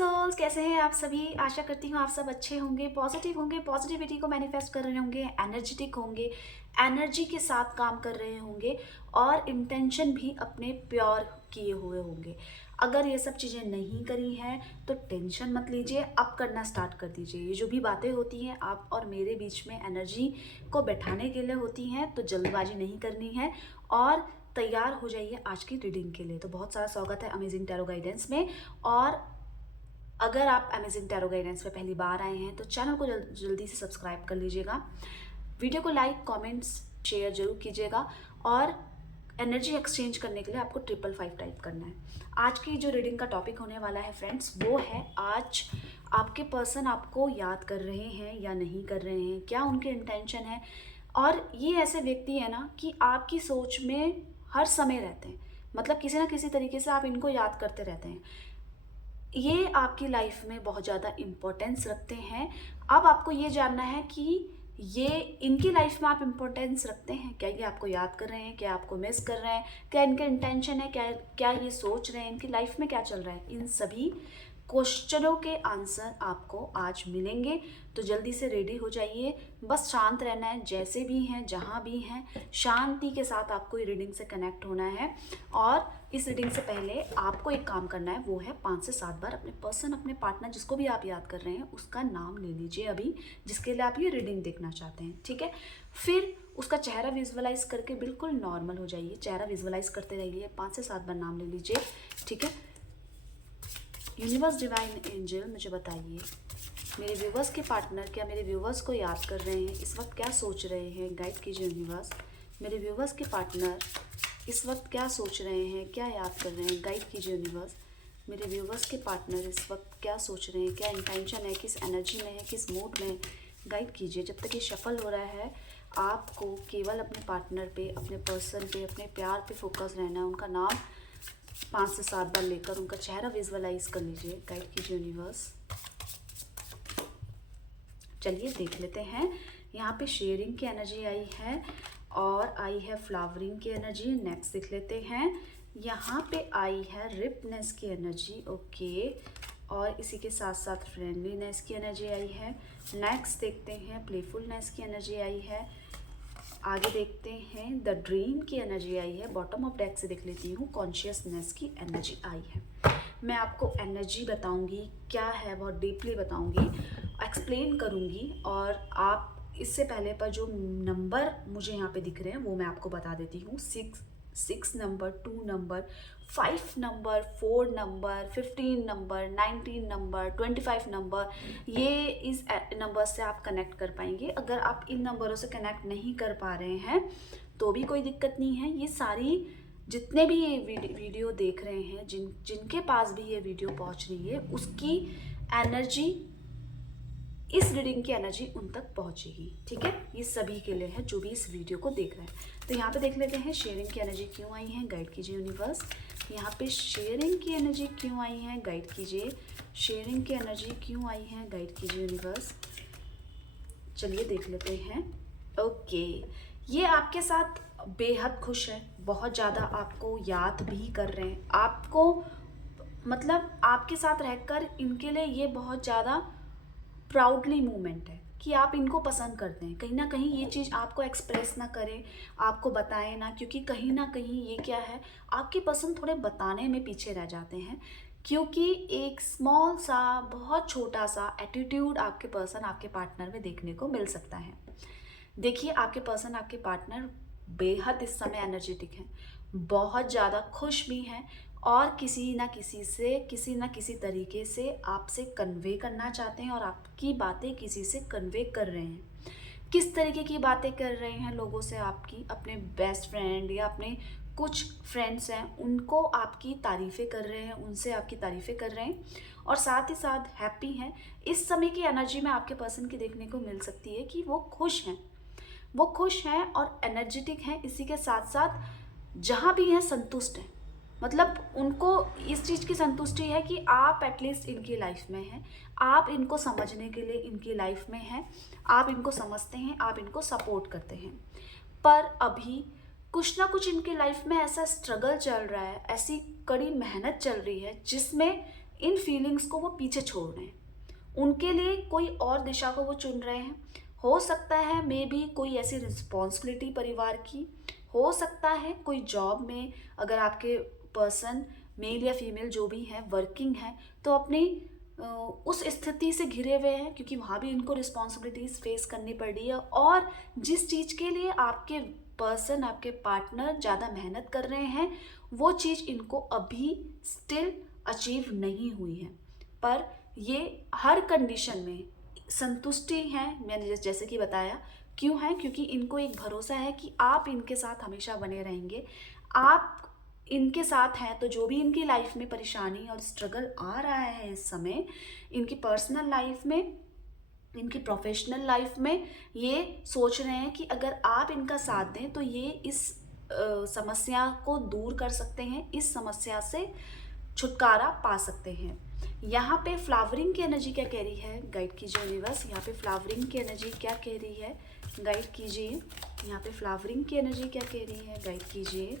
Souls, कैसे हैं आप सभी। आशा करती हूँ आप सब अच्छे होंगे, पॉजिटिव होंगे, पॉजिटिविटी को मैनिफेस्ट कर रहे होंगे, एनर्जेटिक होंगे, एनर्जी के साथ काम कर रहे होंगे और इंटेंशन भी अपने प्योर किए हुए होंगे। अगर ये सब चीज़ें नहीं करी हैं तो टेंशन मत लीजिए, अब करना स्टार्ट कर दीजिए। ये जो भी बातें होती हैं आप और मेरे बीच में एनर्जी को बैठाने के लिए होती हैं, तो जल्दबाजी नहीं करनी है और तैयार हो जाइए आज की रीडिंग के लिए। तो बहुत सारा स्वागत है अमेजिंग टैरो गाइडेंस में। और अगर आप अमेजिंग टैरो गाइडेंस में पहली बार आए हैं तो चैनल को जल्दी से सब्सक्राइब कर लीजिएगा, वीडियो को लाइक कमेंट्स शेयर जरूर कीजिएगा और एनर्जी एक्सचेंज करने के लिए आपको 555 टाइप करना है। आज की जो रीडिंग का टॉपिक होने वाला है फ्रेंड्स, वो है आज आपके पर्सन आपको याद कर रहे हैं या नहीं कर रहे हैं, क्या उनके इंटेंशन है। और ये ऐसे व्यक्ति है ना कि आपकी सोच में हर समय रहते हैं, मतलब किसी ना किसी तरीके से आप इनको याद करते रहते हैं। ये आपकी लाइफ में बहुत ज़्यादा इम्पोर्टेंस रखते हैं। अब आपको ये जानना है कि ये इनकी लाइफ में आप इम्पोर्टेंस रखते हैं, क्या ये आपको याद कर रहे हैं, क्या आपको मिस कर रहे हैं, क्या इनके इंटेंशन है, क्या क्या ये सोच रहे हैं, इनकी लाइफ में क्या चल रहा है। इन सभी क्वेश्चनों के आंसर आपको आज मिलेंगे, तो जल्दी से रेडी हो जाइए। बस शांत रहना है, जैसे भी हैं जहाँ भी हैं शांति के साथ आपको ये रीडिंग से कनेक्ट होना है। और इस रीडिंग से पहले आपको एक काम करना है, वो है 5 से 7 बार अपने पर्सन, अपने पार्टनर, जिसको भी आप याद कर रहे हैं उसका नाम ले लीजिए अभी, जिसके लिए आप ये रीडिंग देखना चाहते हैं। ठीक है, फिर उसका चेहरा विजुअलाइज करके बिल्कुल नॉर्मल हो जाइए, चेहरा विजुअलाइज करते रहिए, 5 से 7 बार नाम ले लीजिए। ठीक है, यूनिवर्स डिवाइन एंजल मुझे बताइए, मेरे व्यूवर्स के पार्टनर क्या मेरे व्यूवर्स को याद कर रहे हैं, इस वक्त क्या सोच रहे हैं, गाइड कीजिए यूनिवर्स। मेरे व्यूवर्स के पार्टनर इस वक्त क्या सोच रहे हैं, क्या याद कर रहे हैं, गाइड कीजिए यूनिवर्स। मेरे व्यूवर्स के पार्टनर इस वक्त क्या सोच रहे हैं, क्या इंटेंशन है, किस एनर्जी में है, किस मूड में है, गाइड कीजिए। जब तक ये शफल हो रहा है आपको केवल अपने पार्टनर पे, अपने पर्सन पे, अपने प्यार पे फोकस रहना है। उनका नाम 5 से 7 बार लेकर उनका चेहरा विजुअलाइज कर लीजिए, गाइड कीजिए यूनिवर्स। चलिए देख लेते हैं। यहाँ पे शेयरिंग की एनर्जी आई है और आई है फ्लावरिंग की एनर्जी। नेक्स्ट देख लेते हैं, यहाँ पे आई है रिपनेस की एनर्जी, ओके, और इसी के साथ साथ फ्रेंडलीनेस की एनर्जी आई है। नेक्स्ट देखते हैं प्लेफुलनेस की एनर्जी आई है। आगे देखते हैं द ड्रीम की एनर्जी आई है। बॉटम ऑफ डेक से देख लेती हूँ, कॉन्शियसनेस की एनर्जी आई है। मैं आपको एनर्जी बताऊंगी क्या है, बहुत डीपली बताऊंगी, एक्सप्लेन करूंगी। और आप इससे पहले पर जो नंबर मुझे यहाँ पे दिख रहे हैं वो मैं आपको बता देती हूँ। 6 number, 2 number, 5 number, 4 number, 15 number, 19 number, 25 number, ये इस नंबर से आप कनेक्ट कर पाएंगे। अगर आप इन नंबरों से कनेक्ट नहीं कर पा रहे हैं तो भी कोई दिक्कत नहीं है। ये सारी जितने भी ये वीडियो देख रहे हैं, जिनके पास भी ये वीडियो पहुंच रही है, उसकी एनर्जी, इस रीडिंग की एनर्जी उन तक पहुंचेगी। ठीक है, ये सभी के लिए है जो भी इस वीडियो को देख रहे हैं। तो यहाँ पे देख लेते हैं शेयरिंग की एनर्जी क्यों आई है, गाइड कीजिए यूनिवर्स। यहाँ पे शेयरिंग की एनर्जी क्यों आई है, गाइड कीजिए। शेयरिंग की एनर्जी क्यों आई है, गाइड कीजिए यूनिवर्स। चलिए देख लेते हैं। ओके, ये आपके साथ बेहद खुश है, बहुत ज़्यादा आपको याद भी कर रहे हैं, आपको मतलब आपके साथ रहकर इनके लिए ये बहुत ज़्यादा प्राउडली मूवमेंट है कि आप इनको पसंद करते हैं। कहीं ना कहीं ये चीज़ आपको एक्सप्रेस ना करें, आपको बताएं ना, क्योंकि कहीं ना कहीं ये क्या है, आपकी पसंद थोड़े बताने में पीछे रह जाते हैं, क्योंकि एक स्मॉल सा, बहुत छोटा सा एटीट्यूड आपके पर्सन, आपके पार्टनर में देखने को मिल सकता है। देखिए, आपके पर्सन, आपके पार्टनर बेहद इस समय एनर्जेटिक हैं, बहुत ज़्यादा खुश भी हैं और किसी ना किसी तरीके से आपसे कन्वे करना चाहते हैं और आपकी बातें किसी से कन्वे कर रहे हैं। किस तरीके की बातें कर रहे हैं लोगों से, आपकी अपने बेस्ट फ्रेंड या अपने कुछ फ्रेंड्स हैं उनको आपकी तारीफ़ें कर रहे हैं, उनसे आपकी तारीफ़ें कर रहे हैं और साथ ही साथ हैप्पी हैं। इस समय की एनर्जी में आपके पर्सन की देखने को मिल सकती है कि वो खुश हैं, वो खुश हैं और एनर्जेटिक हैं। इसी के साथ साथ जहाँ भी हैं संतुष्ट हैं, मतलब उनको इस चीज़ की संतुष्टि है कि आप एटलीस्ट इनकी लाइफ में हैं, आप इनको समझने के लिए इनकी लाइफ में हैं, आप इनको समझते हैं, आप इनको सपोर्ट करते हैं। पर अभी कुछ ना कुछ इनकी लाइफ में ऐसा स्ट्रगल चल रहा है, ऐसी कड़ी मेहनत चल रही है जिसमें इन फीलिंग्स को वो पीछे छोड़ रहे हैं, उनके लिए कोई और दिशा को वो चुन रहे हैं। हो सकता है मे बी कोई ऐसी रिस्पॉन्सिबिलिटी परिवार की, हो सकता है कोई जॉब में, अगर आपके पर्सन मेल या फीमेल जो भी हैं वर्किंग हैं, तो अपनी उस स्थिति से घिरे हुए हैं क्योंकि वहाँ भी इनको रिस्पॉन्सिबिलिटीज फेस करनी पड़ रही है, और जिस चीज़ के लिए आपके पर्सन, आपके पार्टनर ज़्यादा मेहनत कर रहे हैं, वो चीज़ इनको अभी स्टिल अचीव नहीं हुई है। पर ये हर कंडीशन में संतुष्टि है, मैंने जैसे कि बताया। क्यों है? क्योंकि इनको एक भरोसा है कि आप इनके साथ हमेशा बने रहेंगे। आप इनके साथ हैं तो जो भी इनकी लाइफ में परेशानी और स्ट्रगल आ रहा है इस समय, इनकी पर्सनल लाइफ में, इनकी प्रोफेशनल लाइफ में, ये सोच रहे हैं कि अगर आप इनका साथ दें तो ये इस समस्या को दूर कर सकते हैं, इस समस्या से छुटकारा पा सकते हैं। यहाँ पे फ्लावरिंग की एनर्जी क्या कह रही है, गाइड कीजिए यूनिवर्स। यहाँ पे फ्लावरिंग की एनर्जी क्या कह रही है, गाइड कीजिए। यहाँ पे फ्लावरिंग की एनर्जी क्या कह रही है, गाइड कीजिए।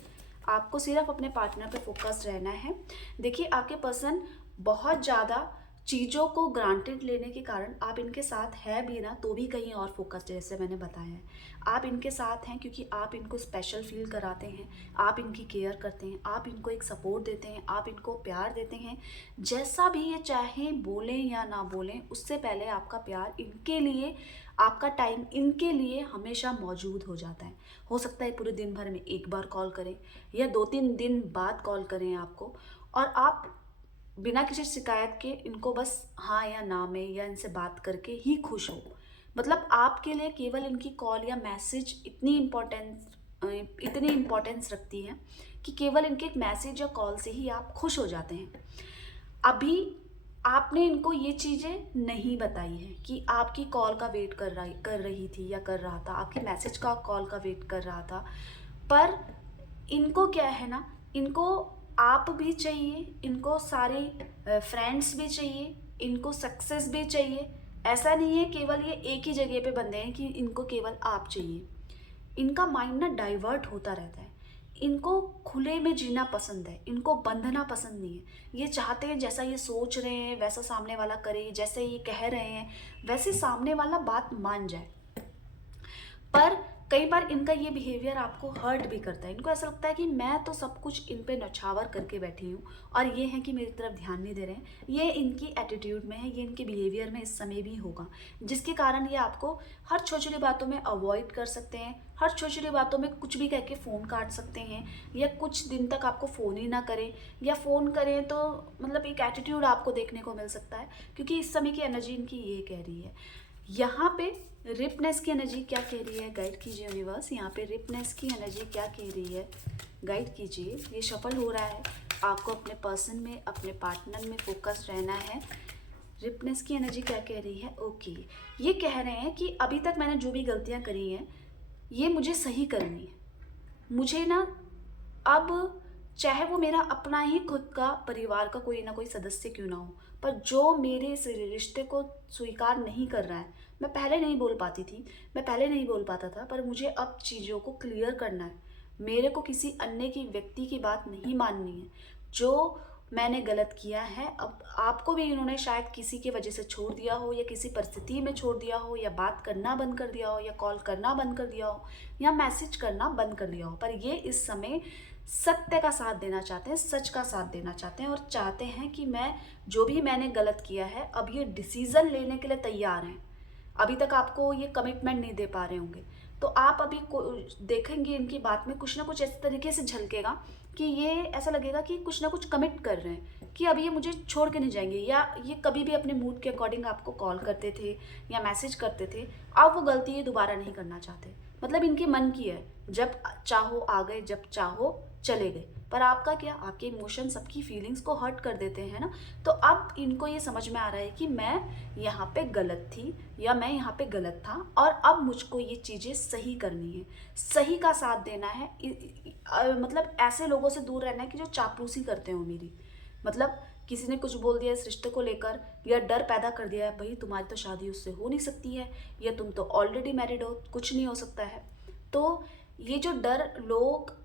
आपको सिर्फ अपने पार्टनर पे फोकस रहना है। देखिए आपके पर्सन बहुत ज़्यादा चीज़ों को ग्रांटेड लेने के कारण आप इनके साथ है भी ना तो भी कहीं और फोकस्ड, जैसे मैंने बताया है। आप इनके साथ हैं क्योंकि आप इनको स्पेशल फील कराते हैं, आप इनकी केयर करते हैं, आप इनको एक सपोर्ट देते हैं, आप इनको प्यार देते हैं। जैसा भी ये चाहें, बोलें या ना बोलें, उससे पहले आपका प्यार इनके लिए, आपका टाइम इनके लिए हमेशा मौजूद हो जाता है। हो सकता है पूरे दिन भर में एक बार कॉल करें या 2-3 दिन बाद कॉल करें आपको, और आप बिना किसी शिकायत के इनको बस हाँ या ना में या इनसे बात करके ही खुश हो। मतलब आपके लिए केवल इनकी कॉल या मैसेज इतनी इम्पोर्टेंस रखती है कि केवल इनके एक मैसेज या कॉल से ही आप खुश हो जाते हैं। अभी आपने इनको ये चीज़ें नहीं बताई है कि आपकी कॉल का वेट कर रही थी या कर रहा था, आपके मैसेज का, कॉल का वेट कर रहा था। पर इनको क्या है ना, इनको आप भी चाहिए, इनको सारे फ्रेंड्स भी चाहिए, इनको सक्सेस भी चाहिए। ऐसा नहीं है केवल ये एक ही जगह पे बंधे हैं कि इनको केवल आप चाहिए। इनका माइंड ना डाइवर्ट होता रहता है। इनको खुले में जीना पसंद है, इनको बंधना पसंद नहीं है। ये चाहते हैं जैसा ये सोच रहे हैं वैसा सामने वाला करे, जैसे ये कह रहे हैं वैसे सामने वाला बात मान जाए। पर कई बार इनका ये बिहेवियर आपको हर्ट भी करता है। इनको ऐसा लगता है कि मैं तो सब कुछ इन पे नछावर करके बैठी हूँ और ये है कि मेरी तरफ ध्यान नहीं दे रहे हैं। ये इनकी एटीट्यूड में है, ये इनके बिहेवियर में इस समय भी होगा, जिसके कारण ये आपको हर छोटी छोटी बातों में अवॉइड कर सकते हैं, हर छोटी छोटी बातों में कुछ भी कह के फ़ोन काट सकते हैं, या कुछ दिन तक आपको फ़ोन ही ना करें, या फ़ोन करें तो मतलब एक एटीट्यूड आपको देखने को मिल सकता है, क्योंकि इस समय की एनर्जी इनकी ये कह रही है। यहाँ पे रिपनेस की एनर्जी क्या कह रही है, गाइड कीजिए यूनिवर्स। यहाँ पे रिपनेस की एनर्जी क्या कह रही है, गाइड कीजिए। ये सफल हो रहा है, आपको अपने पर्सन में, अपने पार्टनर में फोकस रहना है। रिपनेस की एनर्जी क्या कह रही है, ओके। ये कह रहे हैं कि अभी तक मैंने जो भी गलतियाँ करी हैं ये मुझे सही करनी है। मुझे ना अब चाहे वो मेरा अपना ही खुद का परिवार का कोई ना कोई सदस्य क्यों ना हो, पर जो मेरे इस रिश्ते को स्वीकार नहीं कर रहा है, मैं पहले नहीं बोल पाती थी, मैं पहले नहीं बोल पाता था, पर मुझे अब चीज़ों को क्लियर करना है। मेरे को किसी अन्य की व्यक्ति की बात नहीं माननी है। जो मैंने गलत किया है, अब आपको भी इन्होंने शायद किसी की वजह से छोड़ दिया हो, या किसी परिस्थिति में छोड़ दिया हो, या बात करना बंद कर दिया हो, या कॉल करना बंद कर दिया हो, या मैसेज करना बंद कर दिया हो, पर ये इस समय सत्य का साथ देना चाहते हैं, सच का साथ देना चाहते हैं, और चाहते हैं कि मैं जो भी मैंने गलत किया है अब ये डिसीज़न लेने के लिए तैयार हैं। अभी तक आपको ये कमिटमेंट नहीं दे पा रहे होंगे, तो आप अभी देखेंगे इनकी बात में कुछ ना कुछ इस तरीके से झलकेगा कि ये ऐसा लगेगा कि कुछ ना कुछ कमिट कर रहे हैं कि अब ये मुझे छोड़ के नहीं जाएंगे, या ये कभी भी अपने मूड के अकॉर्डिंग आपको कॉल करते थे या मैसेज करते थे, अब वो गलती ये दोबारा नहीं करना चाहते। मतलब इनके मन की है, जब चाहो आ गए, जब चाहो चले गए। पर आपका क्या, आपके इमोशन सबकी फीलिंग्स को हर्ट कर देते हैं ना। तो अब इनको ये समझ में आ रहा है कि मैं यहाँ पे गलत थी या मैं यहाँ पे गलत था, और अब मुझको ये चीज़ें सही करनी है, सही का साथ देना है। मतलब ऐसे लोगों से दूर रहना है कि जो चापलूसी करते हो मेरी। मतलब किसी ने कुछ बोल दिया इस रिश्ते को लेकर, या डर पैदा कर दिया है, भाई तुम्हारी तो शादी उससे हो नहीं सकती है, या तुम तो ऑलरेडी मैरिड हो, कुछ नहीं हो सकता है। तो ये जो डर लोग,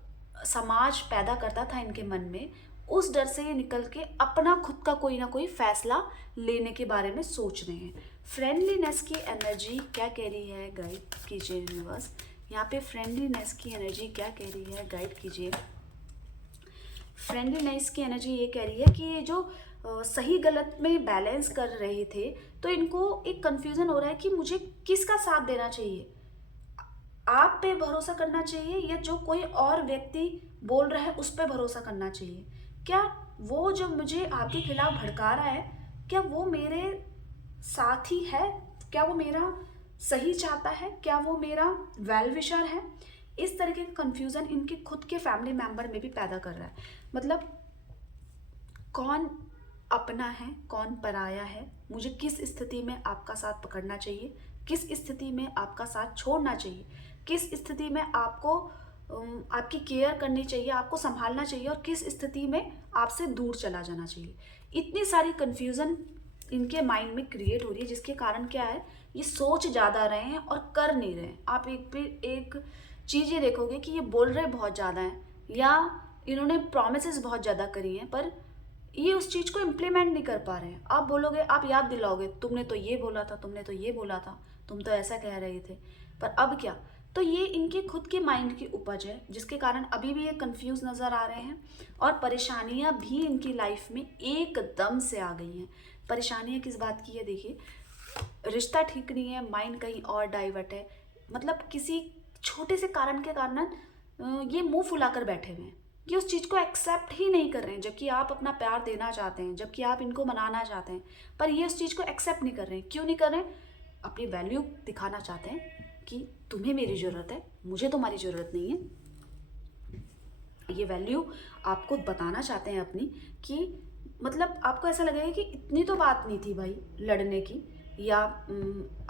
समाज पैदा करता था इनके मन में, उस डर से ये निकल के अपना खुद का कोई ना कोई फैसला लेने के बारे में सोच रहे हैं। फ्रेंडलीनेस की एनर्जी क्या कह रही है, गाइड कीजिए यूनिवर्स। यहाँ पे फ्रेंडलीनेस की एनर्जी क्या कह रही है, गाइड कीजिए। फ्रेंडलीनेस की एनर्जी ये कह रही है कि ये जो सही गलत में बैलेंस कर रहे थे, तो इनको एक कंफ्यूजन हो रहा है कि मुझे किसका साथ देना चाहिए, आप पे भरोसा करना चाहिए या जो कोई और व्यक्ति बोल रहा है उस पे भरोसा करना चाहिए। क्या वो जो मुझे आपके खिलाफ भड़का रहा है, क्या वो मेरे साथ ही है, क्या वो मेरा सही चाहता है, क्या वो मेरा वेल विशर है। इस तरह के कंफ्यूजन इनके खुद के फैमिली मेंबर में भी पैदा कर रहा है। मतलब कौन अपना है, कौन पराया है, मुझे किस स्थिति में आपका साथ पकड़ना चाहिए, किस स्थिति में आपका साथ छोड़ना चाहिए, किस स्थिति में आपको आपकी केयर करनी चाहिए, आपको संभालना चाहिए, और किस स्थिति में आपसे दूर चला जाना चाहिए। इतनी सारी कंफ्यूजन इनके माइंड में क्रिएट हो रही है, जिसके कारण क्या है, ये सोच ज़्यादा रहे हैं और कर नहीं रहे हैं। आप एक चीज़ ये देखोगे कि ये बोल रहे बहुत ज़्यादा हैं, या इन्होंने प्रॉमिसेस बहुत ज़्यादा करी हैं, पर ये उस चीज़ को इम्प्लीमेंट नहीं कर पा रहे हैं। आप बोलोगे, आप याद दिलाओगे, तुमने तो ये बोला था, तुमने तो ये बोला था, तुम तो ऐसा कह रहे थे, पर अब क्या। तो ये इनके खुद के माइंड की उपज है, जिसके कारण अभी भी ये कंफ्यूज नज़र आ रहे हैं, और परेशानियां भी इनकी लाइफ में एकदम से आ गई हैं। परेशानियां किस बात की है, देखिए, रिश्ता ठीक नहीं है, माइंड कहीं और डाइवर्ट है, मतलब किसी छोटे से कारण के कारण ये मुंह फुलाकर बैठे हुए हैं, ये उस चीज़ को एक्सेप्ट ही नहीं कर रहे हैं, जबकि आप अपना प्यार देना चाहते हैं, जबकि आप इनको मनाना चाहते हैं, पर ये उस चीज़ को एक्सेप्ट नहीं कर रहे हैं। क्यों नहीं कर रहे हैं? अपनी वैल्यू दिखाना चाहते हैं कि तुम्हें मेरी ज़रूरत है, मुझे तुम्हारी ज़रूरत नहीं है। ये वैल्यू आपको बताना चाहते हैं अपनी, कि मतलब आपको ऐसा लगेगा कि इतनी तो बात नहीं थी भाई लड़ने की या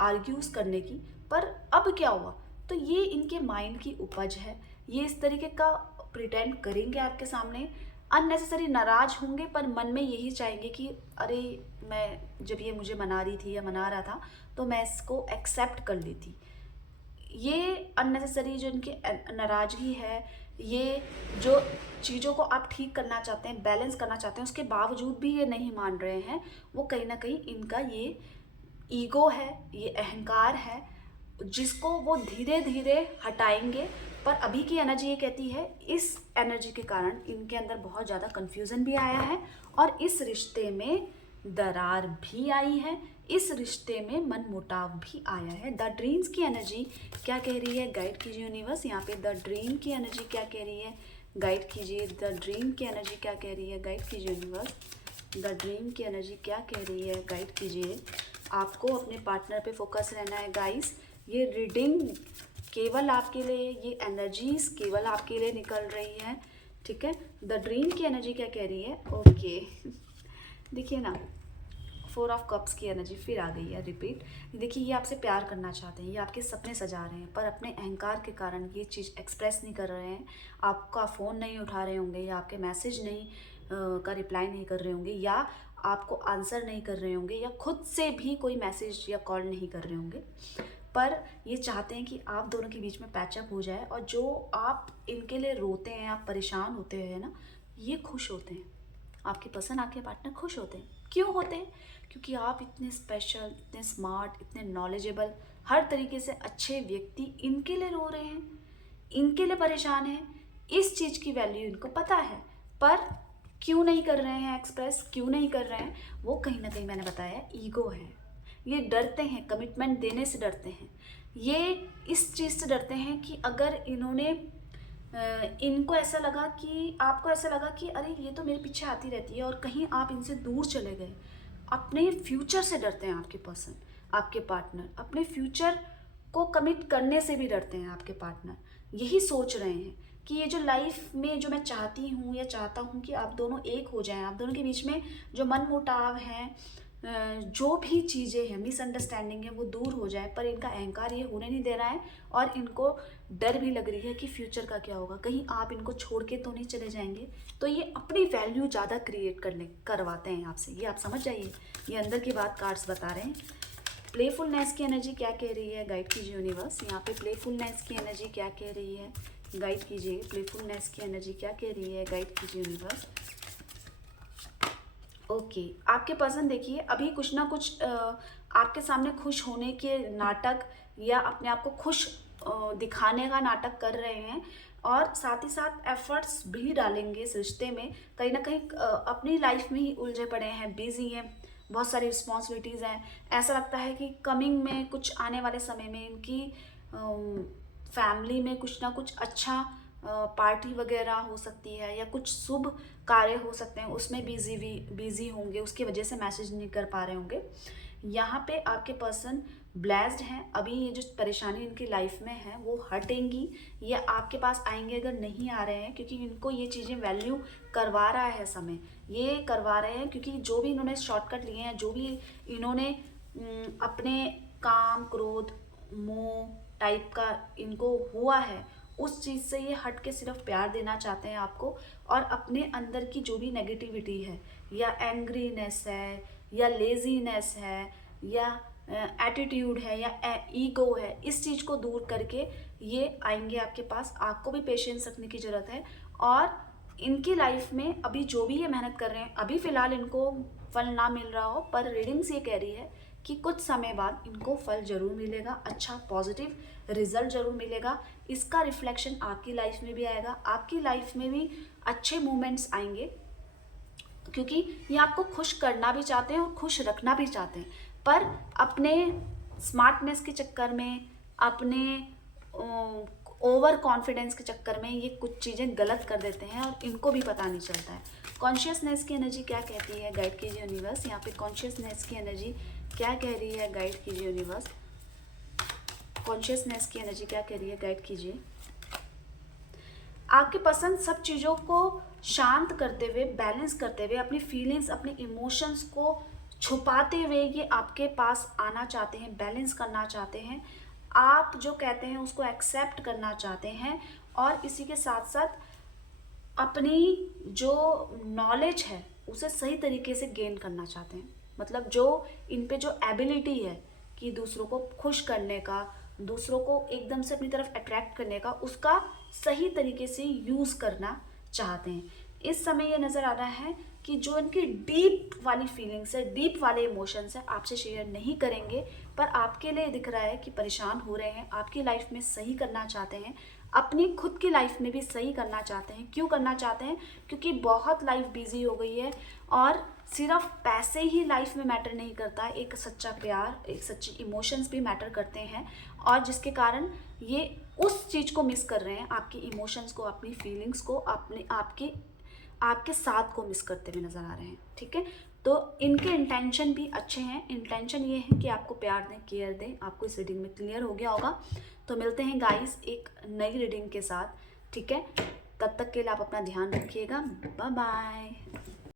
आर्ग्यूज करने की, पर अब क्या हुआ। तो ये इनके माइंड की उपज है। ये इस तरीके का प्रिटेंड करेंगे आपके सामने, अननेसेसरी नाराज होंगे, पर मन में यही चाहेंगे कि अरे, मैं जब ये मुझे मना रही थी या मना रहा था तो मैं इसको एक्सेप्ट कर लेती। ये अननेसेसरी जो इनकी नाराज़गी है, ये जो चीज़ों को आप ठीक करना चाहते हैं, बैलेंस करना चाहते हैं, उसके बावजूद भी ये नहीं मान रहे हैं, वो कहीं ना कहीं इनका ये ईगो है, ये अहंकार है, जिसको वो धीरे धीरे हटाएंगे। पर अभी की एनर्जी ये कहती है, इस एनर्जी के कारण इनके अंदर बहुत ज़्यादा कन्फ्यूज़न भी आया है, और इस रिश्ते में दरार भी आई है, इस रिश्ते में मनमुटाव भी आया है। द ड्रीम्स की एनर्जी क्या कह रही है, गाइड कीजिए यूनिवर्स। यहाँ पे द ड्रीम की एनर्जी क्या कह रही है, गाइड कीजिए। द ड्रीम की एनर्जी क्या कह रही है, गाइड कीजिए यूनिवर्स। द ड्रीम की एनर्जी क्या कह रही है, गाइड कीजिए। आपको अपने पार्टनर पे फोकस रहना है गाइस। ये रीडिंग केवल आपके लिए, ये एनर्जीज केवल आपके लिए निकल रही है, ठीक है। द ड्रीम की एनर्जी क्या कह रही है, ओके देखिए ना, 4 ऑफ कप्स की एनर्जी फिर आ गई है, रिपीट। देखिए, ये आपसे प्यार करना चाहते हैं, ये आपके सपने सजा रहे हैं, पर अपने अहंकार के कारण ये चीज़ एक्सप्रेस नहीं कर रहे हैं। आपका फ़ोन नहीं उठा रहे होंगे, या आपके मैसेज नहीं का रिप्लाई नहीं कर रहे होंगे, या आपको आंसर नहीं कर रहे होंगे, या खुद से भी कोई मैसेज या कॉल नहीं कर रहे होंगे, पर ये चाहते हैं कि आप दोनों के बीच में पैचअप हो जाए, और जो आप इनके लिए रोते हैं, आप परेशान होते हैं ना, ये खुश होते हैं। आपके पसंद, आपके पार्टनर खुश होते हैं। क्यों होते हैं? क्योंकि आप इतने स्पेशल, इतने स्मार्ट, इतने नॉलेजेबल, हर तरीके से अच्छे व्यक्ति इनके लिए रो रहे हैं, इनके लिए परेशान हैं। इस चीज़ की वैल्यू इनको पता है, पर क्यों नहीं कर रहे हैं एक्सप्रेस, क्यों नहीं कर रहे हैं? वो कहीं ना कहीं, मैंने बताया, ईगो है। ये डरते हैं, कमिटमेंट देने से डरते हैं, ये इस चीज़ से डरते हैं कि अगर इन्होंने इनको ऐसा लगा कि, आपको ऐसा लगा कि अरे ये तो मेरे पीछे आती रहती है, और कहीं आप इनसे दूर चले गए। अपने फ्यूचर से डरते हैं आपके पर्सन, आपके पार्टनर। अपने फ्यूचर को कमिट करने से भी डरते हैं आपके पार्टनर। यही सोच रहे हैं कि ये जो लाइफ में जो मैं चाहती हूँ या चाहता हूँ कि आप दोनों एक हो जाएं, आप दोनों के बीच में जो मनमुटाव है, जो भी चीज़ें हैं, मिसअंडरस्टैंडिंग है, वो दूर हो जाए, पर इनका अहंकार ये होने नहीं दे रहा है, और इनको डर भी लग रही है कि फ्यूचर का क्या होगा, कहीं आप इनको छोड़ के तो नहीं चले जाएंगे। तो ये अपनी वैल्यू ज़्यादा क्रिएट करवाते हैं आपसे, ये आप समझ जाइए। ये अंदर की बात कार्ड्स बता रहे हैं। प्लेफुलनेस की एनर्जी क्या कह रही है, गाइड कीजिए यूनिवर्स। यहाँ पे प्लेफुलनेस की एनर्जी क्या कह रही है, गाइड कीजिए। प्लेफुलनेस की एनर्जी क्या कह रही है, गाइड कीजिए यूनिवर्स। ओके, आपके पर्सन देखिए अभी कुछ ना कुछ आपके सामने खुश होने के नाटक या अपने आप को खुश दिखाने का नाटक कर रहे हैं, और साथ ही साथ एफर्ट्स भी डालेंगे इस रिश्ते में। कहीं ना कहीं अपनी लाइफ में ही उलझे पड़े हैं, बिजी हैं, बहुत सारी रिस्पॉन्सिबिलिटीज़ हैं। ऐसा लगता है कि कमिंग में, कुछ आने वाले समय में इनकी फैमिली में कुछ ना कुछ अच्छा पार्टी वगैरह हो सकती है, या कुछ शुभ कार्य हो सकते हैं, उसमें बिजी होंगे, उसकी वजह से मैसेज नहीं कर पा रहे होंगे। यहाँ पे आपके पर्सन ब्लेस्ड हैं, अभी ये जो परेशानी इनकी लाइफ में है वो हटेंगी, ये आपके पास आएंगे अगर नहीं आ रहे हैं, क्योंकि इनको ये चीज़ें वैल्यू करवा रहा है समय, ये करवा रहे हैं क्योंकि जो भी इन्होंने शॉर्टकट लिए हैं, जो भी इन्होंने अपने काम, क्रोध, मोह टाइप का इनको हुआ है, उस चीज़ से ये हट के सिर्फ प्यार देना चाहते हैं आपको, और अपने अंदर की जो भी नेगेटिविटी है, या एंग्रीनेस है, या लेजीनेस है, या एटीट्यूड है, या ईगो है, इस चीज़ को दूर करके ये आएंगे आपके पास। आपको भी पेशेंस रखने की ज़रूरत है, और इनकी लाइफ में अभी जो भी ये मेहनत कर रहे हैं, अभी फ़िलहाल इनको फल ना मिल रहा हो, पर रीडिंग्स ये कह रही है कि कुछ समय बाद इनको फल ज़रूर मिलेगा, अच्छा पॉजिटिव रिजल्ट ज़रूर मिलेगा। इसका रिफ्लेक्शन आपकी लाइफ में भी आएगा, आपकी लाइफ में भी अच्छे मोमेंट्स आएंगे, क्योंकि ये आपको खुश करना भी चाहते हैं और खुश रखना भी चाहते हैं, पर अपने स्मार्टनेस के चक्कर में, अपने ओवर कॉन्फिडेंस के चक्कर में ये कुछ चीज़ें गलत कर देते हैं, और इनको भी पता नहीं चलता है। कॉन्शियसनेस की एनर्जी क्या कहती है, गाइड कीजिए यूनिवर्स। यहाँ पे कॉन्शियसनेस की एनर्जी क्या कह रही है, गाइड कीजिए यूनिवर्स। कॉन्शियसनेस की एनर्जी क्या कह रही है, गाइड कीजिए। आपके पसंद सब चीज़ों को शांत करते हुए, बैलेंस करते हुए, अपनी फीलिंग्स, अपने इमोशंस को छुपाते हुए ये आपके पास आना चाहते हैं, बैलेंस करना चाहते हैं, आप जो कहते हैं उसको एक्सेप्ट करना चाहते हैं, और इसी के साथ साथ अपनी जो नॉलेज है उसे सही तरीके से गेन करना चाहते हैं। मतलब जो इन पे जो एबिलिटी है कि दूसरों को खुश करने का, दूसरों को एकदम से अपनी तरफ अट्रैक्ट करने का, उसका सही तरीके से यूज़ करना चाहते हैं। इस समय ये नज़र आ रहा है कि जो इनकी डीप वाली फीलिंग्स है, डीप वाले इमोशंस है, आपसे शेयर नहीं करेंगे, पर आपके लिए दिख रहा है कि परेशान हो रहे हैं, आपकी लाइफ में सही करना चाहते हैं, अपनी खुद की लाइफ में भी सही करना चाहते हैं। क्यों करना चाहते हैं? क्योंकि बहुत लाइफ बिजी हो गई है, और सिर्फ पैसे ही लाइफ में मैटर नहीं करता, एक सच्चा प्यार, एक सच्चे इमोशंस भी मैटर करते हैं, और जिसके कारण ये उस चीज़ को मिस कर रहे हैं, आपकी इमोशंस को, अपनी फीलिंग्स को, अपने आपके साथ को मिस करते हुए नज़र आ रहे हैं। ठीक है, तो इनके इंटेंशन भी अच्छे हैं। इंटेंशन ये है कि आपको प्यार दें, केयर दें। आपको इस रीडिंग में क्लियर हो गया होगा। तो मिलते हैं गाइस एक नई रीडिंग के साथ। ठीक है, तब तक के लिए आप अपना ध्यान रखिएगा। Bye bye.